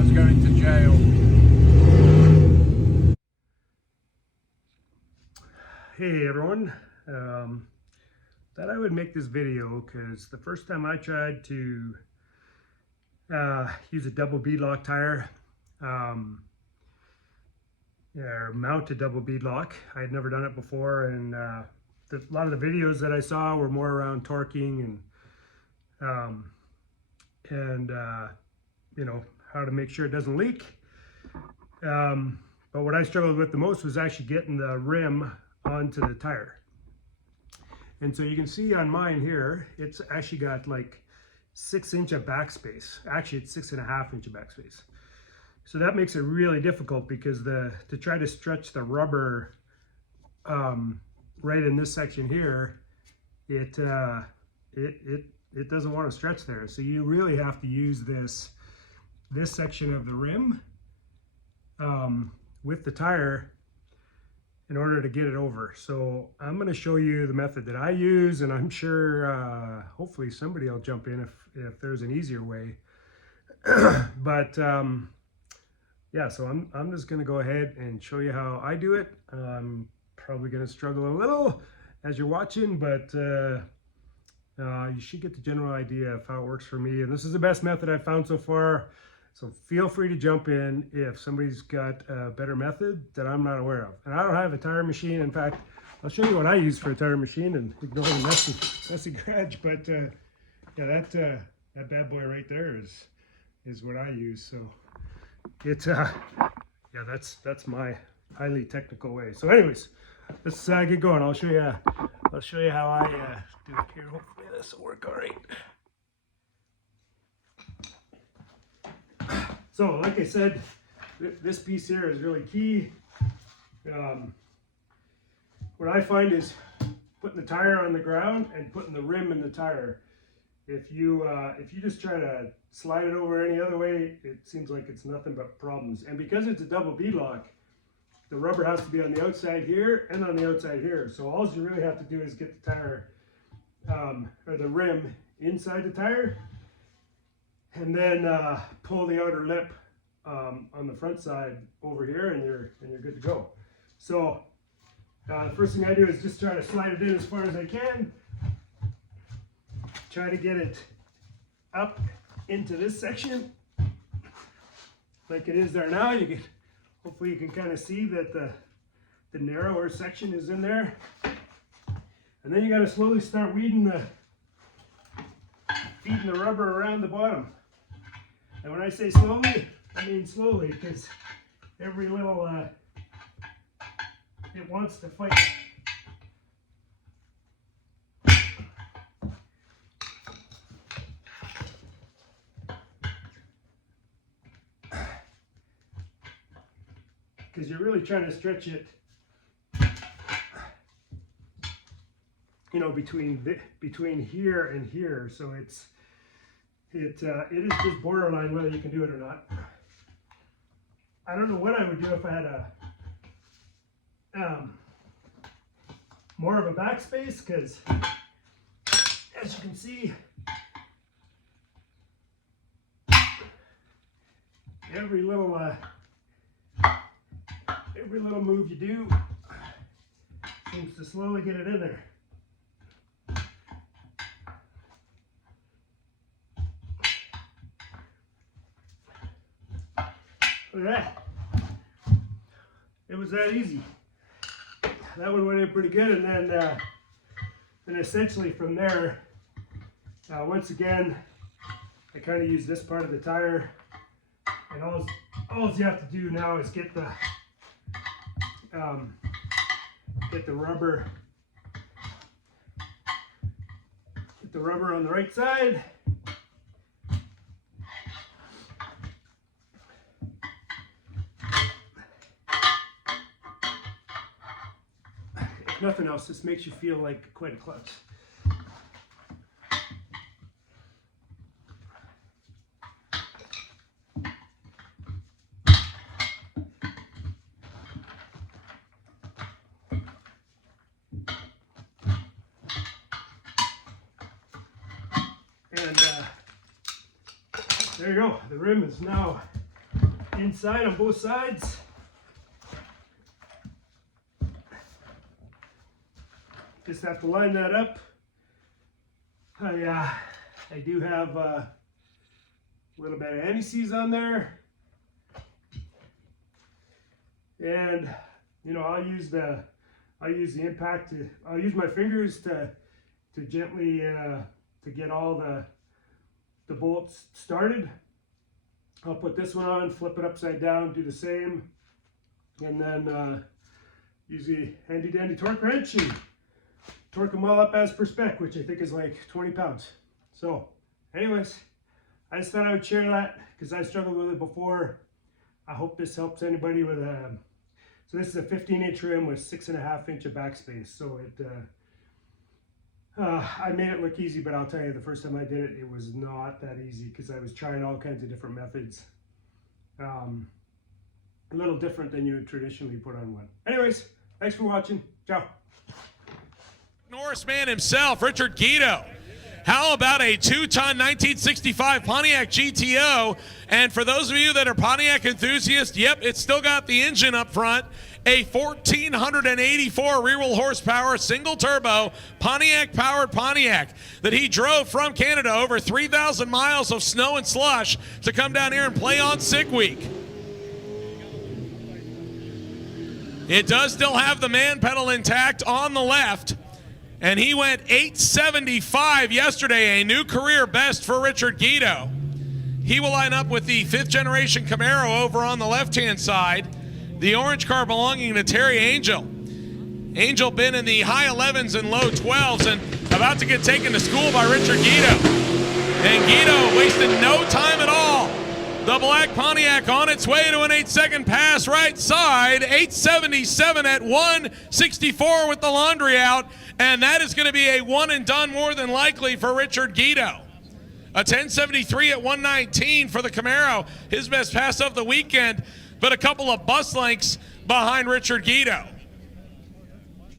I was going to jail. Hey everyone, thought I would make this video because the first time I tried to use a double beadlock tire, or mount a double beadlock. I had never done it before, and a lot of the videos that I saw were more around torquing and you know, how to make sure it doesn't leak. But what I struggled with the most was actually getting the rim onto the tire. And so you can see on mine here, it's actually got like 6 inch of backspace. Actually, it's 6.5 inch of backspace. So that makes it really difficult because to try to stretch the rubber right in this section here, it doesn't want to stretch there. So you really have to use this section of the rim with the tire in order to get it over. So I'm going to show you the method that I use, and I'm sure hopefully somebody will jump in if there's an easier way. But yeah, so I'm just going to go ahead and show you how I do it. I'm probably going to struggle a little as you're watching, but you should get the general idea of how it works for me. And this is the best method I've found so far. So feel free to jump in if somebody's got a better method that I'm not aware of. And I don't have a tire machine. In fact, I'll show you what I use for a tire machine and ignore the messy garage. But yeah, that bad boy right there is what I use. So it's yeah, that's my highly technical way. So anyways, let's get going. I'll show you how I do it here. Hopefully this will work all right. So like I said, this piece here is really key. What I find is putting the tire on the ground and putting the rim in the tire. If you just try to slide it over any other way, it seems like it's nothing but problems. And because it's a double beadlock, the rubber has to be on the outside here and on the outside here. So all you really have to do is get the tire or the rim inside the tire, and then pull the outer lip on the front side over here, and you're good to go. So the first thing I do is just try to slide it in as far as I can. Try to get it up into this section like it is there now. Hopefully you can kind of see that the narrower section is in there. And then you got to slowly start feeding the rubber around the bottom. And when I say slowly, I mean slowly, because every little it wants to fight. Because you're really trying to stretch it, you know, between here and here. So it is just borderline whether you can do it or not. I don't know what I would do if I had more of a backspace, because as you can see, every little move you do seems to slowly get it in there. Look at that. It was that easy. That one went in pretty good, and then essentially from there, once again, I kind of use this part of the tire, and all you have to do now is get the rubber on the right side. If nothing else, this makes you feel like quite a klutz. And there you go. The rim is now inside on both sides. Just have to line that up. I do have a little bit of anti-seize on there, and you know, I'll use the impact to, I'll use my fingers to gently to get all the bolts started. I'll put this one on, flip it upside down, do the same, and then use the handy dandy torque wrench and torque them all up as per spec, which I think is like 20 pounds. So anyways, I just thought I would share that because I struggled with it before. I hope this helps anybody with a, so this is a 15-inch rim with 6.5 inch of backspace. So it, I made it look easy, but I'll tell you, the first time I did it, it was not that easy because I was trying all kinds of different methods. A little different than you would traditionally put on one. Anyways, thanks for watching. Ciao. Norseman himself, Richard Guido. How about a 2-ton 1965 Pontiac GTO? And for those of you that are Pontiac enthusiasts, yep, it's still got the engine up front. A 1,484 rear-wheel horsepower, single turbo, Pontiac powered Pontiac that he drove from Canada over 3,000 miles of snow and slush to come down here and play on Sick Week. It does still have the man pedal intact on the left. And he went 875 yesterday, a new career best for Richard Guido. He will line up with the 5th generation Camaro over on the left-hand side. The orange car belonging to Terry Angel. Angel been in the high 11s and low 12s and about to get taken to school by Richard Guido. And Guido wasted no time at all. The black Pontiac on its way to an 8-second pass right side. 877 at 164 with the laundry out. And that is going to be a one and done more than likely for Richard Guido. A 1073 at 119 for the Camaro. His best pass of the weekend, but a couple of bus lengths behind Richard Guido.